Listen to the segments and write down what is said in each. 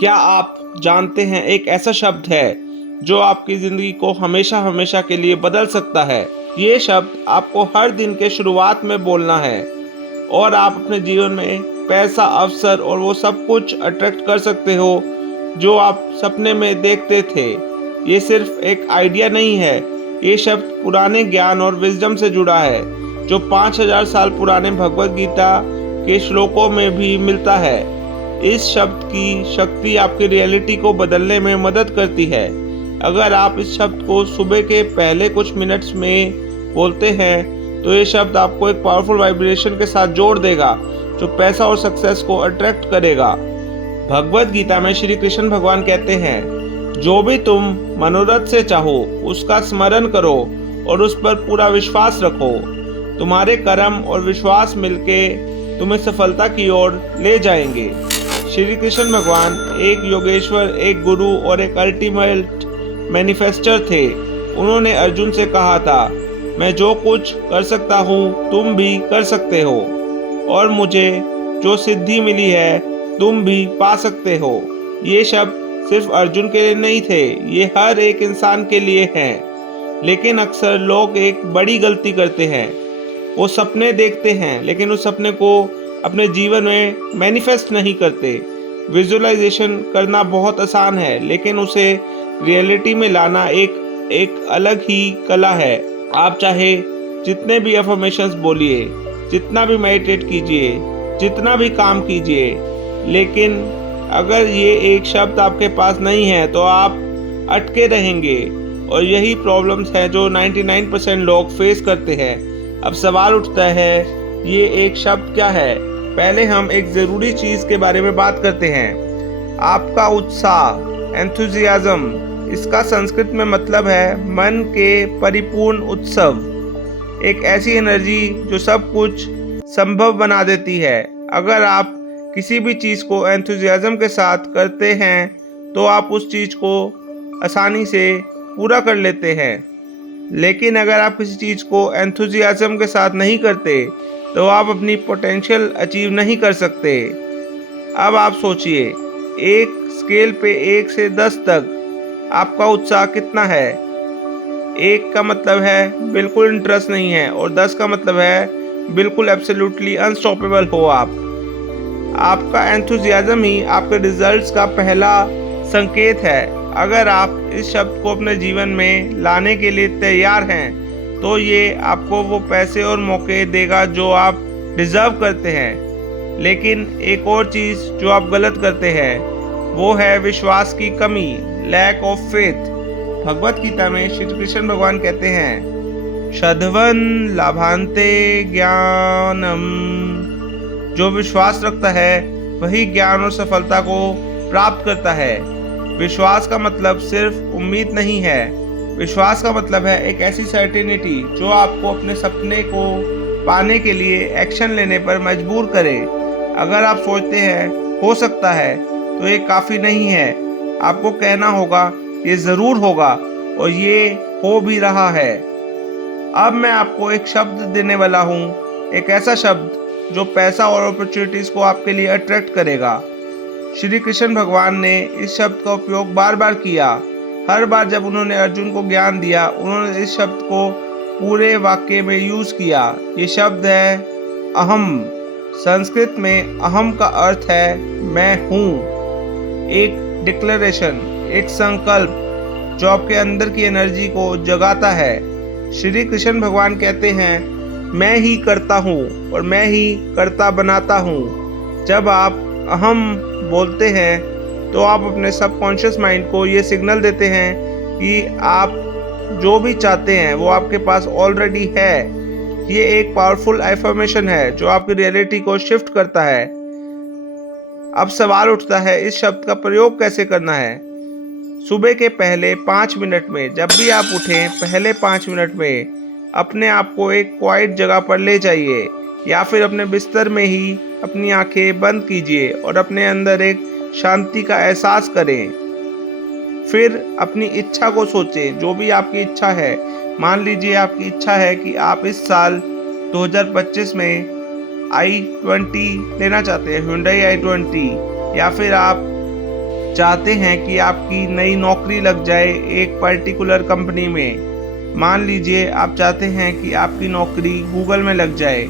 क्या आप जानते हैं एक ऐसा शब्द है जो आपकी ज़िंदगी को हमेशा हमेशा के लिए बदल सकता है। ये शब्द आपको हर दिन के शुरुआत में बोलना है और आप अपने जीवन में पैसा, अवसर और वो सब कुछ अट्रैक्ट कर सकते हो जो आप सपने में देखते थे। ये सिर्फ एक आइडिया नहीं है, ये शब्द पुराने ज्ञान और विजडम से जुड़ा है जो 5000 साल पुराने भगवत गीता के श्लोकों में भी मिलता है। इस शब्द की शक्ति आपकी रियलिटी को बदलने में मदद करती है। अगर आप इस शब्द को सुबह के पहले कुछ मिनट्स में बोलते हैं तो ये शब्द आपको एक पावरफुल वाइब्रेशन के साथ जोड़ देगा जो पैसा और सक्सेस को अट्रैक्ट करेगा। भगवत गीता में श्री कृष्ण भगवान कहते हैं, जो भी तुम मनोरथ से चाहो उसका स्मरण करो और उस पर पूरा विश्वास रखो। तुम्हारे कर्म और विश्वास मिलके तुम्हें सफलता की ओर ले जाएंगे। श्री कृष्ण भगवान एक योगेश्वर, एक गुरु और एक अल्टीमेट मैनिफेस्टर थे। उन्होंने अर्जुन से कहा था, मैं जो कुछ कर सकता हूँ तुम भी कर सकते हो और मुझे जो सिद्धि मिली है तुम भी पा सकते हो। ये शब्द सिर्फ अर्जुन के लिए नहीं थे, ये हर एक इंसान के लिए हैं। लेकिन अक्सर लोग एक बड़ी गलती करते हैं, वो सपने देखते हैं लेकिन उस सपने को अपने जीवन में मैनिफेस्ट नहीं करते। विजुअलाइजेशन करना बहुत आसान है लेकिन उसे रियलिटी में लाना एक अलग ही कला है। आप चाहे जितने भी अफर्मेशंस बोलिए, जितना भी मेडिटेट कीजिए, जितना भी काम कीजिए, लेकिन अगर ये एक शब्द आपके पास नहीं है तो आप अटके रहेंगे और यही प्रॉब्लम्स है जो 99% लोग फेस करते हैं। अब सवाल उठता है, ये एक शब्द क्या है? पहले हम एक ज़रूरी चीज़ के बारे में बात करते हैं। आपका उत्साह, एंथुजियाज्म, इसका संस्कृत में मतलब है मन के परिपूर्ण उत्सव। एक ऐसी एनर्जी जो सब कुछ संभव बना देती है। अगर आप किसी भी चीज़ को एंथुजियाज्म के साथ करते हैं तो आप उस चीज़ को आसानी से पूरा कर लेते हैं। लेकिन अगर आप किसी चीज़ को एंथुजियाज्म के साथ नहीं करते तो आप अपनी पोटेंशियल अचीव नहीं कर सकते। अब आप सोचिए, एक स्केल पे 1 से 10 तक आपका उत्साह कितना है? 1 का मतलब है बिल्कुल इंटरेस्ट नहीं है और 10 का मतलब है बिल्कुल एब्सोल्युटली अनस्टॉपेबल हो आप। आपका एंथुजियाज्म ही आपके रिजल्ट्स का पहला संकेत है। अगर आप इस शब्द को अपने जीवन में लाने के लिए तैयार हैं तो ये आपको वो पैसे और मौके देगा जो आप डिज़र्व करते हैं। लेकिन एक और चीज़ जो आप गलत करते हैं वो है विश्वास की कमी, lack of faith. Bhagavad Gita में श्री कृष्ण भगवान कहते हैं, श्रद्धवन लाभान्ते ज्ञानम। जो विश्वास रखता है वही ज्ञान और सफलता को प्राप्त करता है। विश्वास का मतलब सिर्फ उम्मीद नहीं है, विश्वास का मतलब है एक ऐसी सर्टेनिटी जो आपको अपने सपने को पाने के लिए एक्शन लेने पर मजबूर करे। अगर आप सोचते हैं हो सकता है तो ये काफ़ी नहीं है, आपको कहना होगा ये ज़रूर होगा और ये हो भी रहा है। अब मैं आपको एक शब्द देने वाला हूँ, एक ऐसा शब्द जो पैसा और अपॉर्चुनिटीज़ को आपके लिए अट्रैक्ट करेगा। श्री कृष्ण भगवान ने इस शब्द का उपयोग बार बार किया। हर बार जब उन्होंने अर्जुन को ज्ञान दिया उन्होंने इस शब्द को पूरे वाक्य में यूज़ किया। ये शब्द है अहम। संस्कृत में अहम का अर्थ है मैं हूँ। एक डिक्लेरेशन, एक संकल्प जो आपके अंदर की एनर्जी को जगाता है। श्री कृष्ण भगवान कहते हैं, मैं ही करता हूँ और मैं ही करता बनाता हूँ। जब आप अहम बोलते हैं तो आप अपने सबकॉन्शियस माइंड को ये सिग्नल देते हैं कि आप जो भी चाहते हैं वो आपके पास ऑलरेडी है। ये एक पावरफुल एफर्मेशन है जो आपकी रियलिटी को शिफ्ट करता है। अब सवाल उठता है, इस शब्द का प्रयोग कैसे करना है? सुबह के पहले 5 मिनट में, जब भी आप उठें पहले 5 मिनट में अपने आप को एक क्वाइट जगह पर ले जाइए या फिर अपने बिस्तर में ही अपनी आंखें बंद कीजिए और अपने अंदर एक शांति का एहसास करें। फिर अपनी इच्छा को सोचें, जो भी आपकी इच्छा है। मान लीजिए आपकी इच्छा है कि आप इस साल 2025 में i20 लेना चाहते हैं, Hyundai i20, या फिर आप चाहते हैं कि आपकी नई नौकरी लग जाए एक पर्टिकुलर कंपनी में। मान लीजिए आप चाहते हैं कि आपकी नौकरी गूगल में लग जाए,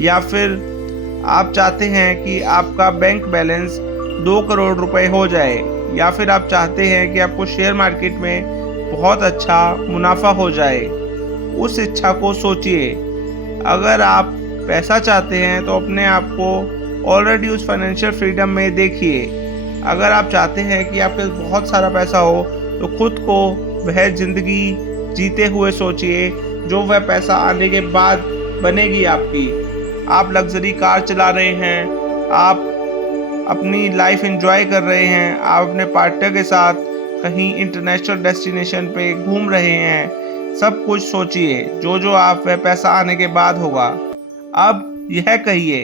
या फिर आप चाहते हैं कि आपका बैंक बैलेंस 2 करोड़ रुपए हो जाए, या फिर आप चाहते हैं कि आपको शेयर मार्केट में बहुत अच्छा मुनाफा हो जाए। उस इच्छा को सोचिए। अगर आप पैसा चाहते हैं तो अपने आप को ऑलरेडी उस फाइनेंशियल फ्रीडम में देखिए। अगर आप चाहते हैं कि आपके पास बहुत सारा पैसा हो तो खुद को वह ज़िंदगी जीते हुए सोचिए जो वह पैसा आने के बाद बनेगी आपकी। आप लग्जरी कार चला रहे हैं, आप अपनी लाइफ एंजॉय कर रहे हैं, आप अपने पार्टनर के साथ कहीं इंटरनेशनल डेस्टिनेशन पे घूम रहे हैं। सब कुछ सोचिए जो जो आप वह पैसा आने के बाद होगा। अब यह कहिए,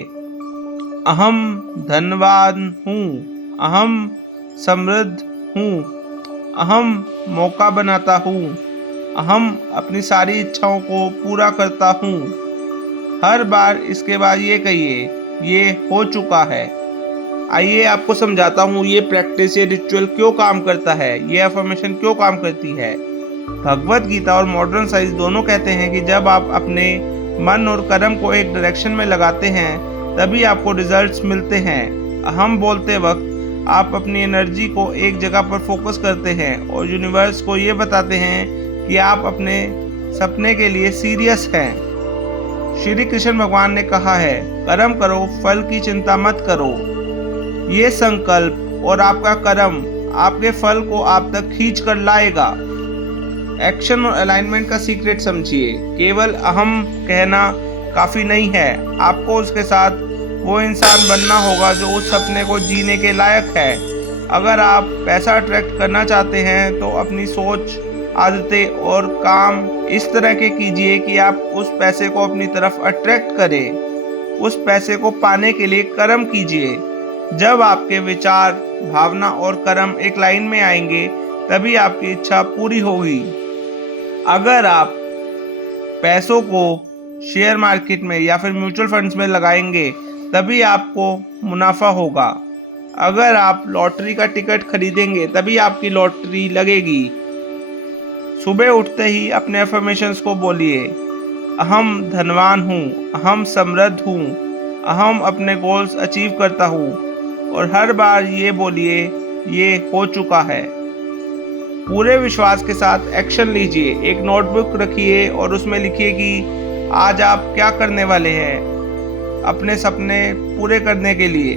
अहम धनवान हूँ, अहम समृद्ध हूँ, अहम मौका बनाता हूँ, अहम अपनी सारी इच्छाओं को पूरा करता हूँ। हर बार इसके बाद ये कहिए, ये हो चुका है। आइए आपको समझाता हूँ ये प्रैक्टिस, ये रिचुअल क्यों काम करता है, ये अफर्मेशन क्यों काम करती है। भगवत गीता और मॉडर्न साइंस दोनों कहते हैं कि जब आप अपने मन और कर्म को एक डायरेक्शन में लगाते हैं तभी आपको रिजल्ट्स मिलते हैं। अहम बोलते वक्त आप अपनी एनर्जी को एक जगह पर फोकस करते हैं और यूनिवर्स को ये बताते हैं कि आप अपने सपने के लिए सीरियस हैं। श्री कृष्ण भगवान ने कहा है, कर्म करो, फल की चिंता मत करो। ये संकल्प और आपका कर्म आपके फल को आप तक खींच कर लाएगा। एक्शन और अलाइनमेंट का सीक्रेट समझिए। केवल अहम कहना काफ़ी नहीं है, आपको उसके साथ वो इंसान बनना होगा जो उस सपने को जीने के लायक है। अगर आप पैसा अट्रैक्ट करना चाहते हैं तो अपनी सोच, आदतें और काम इस तरह के कीजिए कि आप उस पैसे को अपनी तरफ अट्रैक्ट करें। उस पैसे को पाने के लिए कर्म कीजिए। जब आपके विचार, भावना और कर्म एक लाइन में आएंगे तभी आपकी इच्छा पूरी होगी। अगर आप पैसों को शेयर मार्केट में या फिर म्यूचुअल फंड्स में लगाएंगे तभी आपको मुनाफा होगा। अगर आप लॉटरी का टिकट खरीदेंगे तभी आपकी लॉटरी लगेगी। सुबह उठते ही अपने अफर्मेशंस को बोलिए, अहम धनवान हूँ, अहम समृद्ध हूँ, अहम अपने गोल्स अचीव करता हूँ। और हर बार ये बोलिए, ये हो चुका है। पूरे विश्वास के साथ एक्शन लीजिए। एक नोटबुक रखिए और उसमें लिखिए कि आज आप क्या करने वाले हैं अपने सपने पूरे करने के लिए।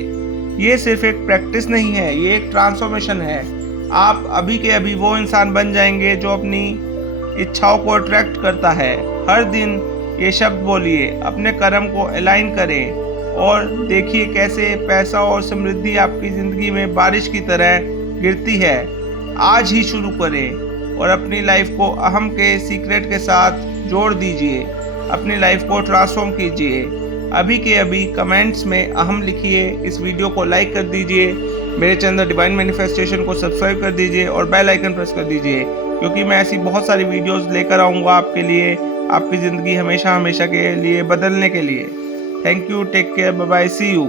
ये सिर्फ एक प्रैक्टिस नहीं है, ये एक ट्रांसफॉर्मेशन है। आप अभी के अभी वो इंसान बन जाएंगे जो अपनी इच्छाओं को अट्रैक्ट करता है। हर दिन ये शब्द बोलिए, अपने कर्म को अलाइन करें और देखिए कैसे पैसा और समृद्धि आपकी ज़िंदगी में बारिश की तरह गिरती है। आज ही शुरू करें और अपनी लाइफ को अहम के सीक्रेट के साथ जोड़ दीजिए। अपनी लाइफ को ट्रांसफॉर्म कीजिए। अभी के अभी कमेंट्स में अहम लिखिए। इस वीडियो को लाइक कर दीजिए। मेरे चैनल डिवाइन मैनिफेस्टेशन को सब्सक्राइब कर दीजिए और बेल आइकन प्रेस कर दीजिए, क्योंकि मैं ऐसी बहुत सारी वीडियोस लेकर आऊँगा आपके लिए, आपकी ज़िंदगी हमेशा हमेशा के लिए बदलने के लिए। Thank you, take care, bye bye, see you.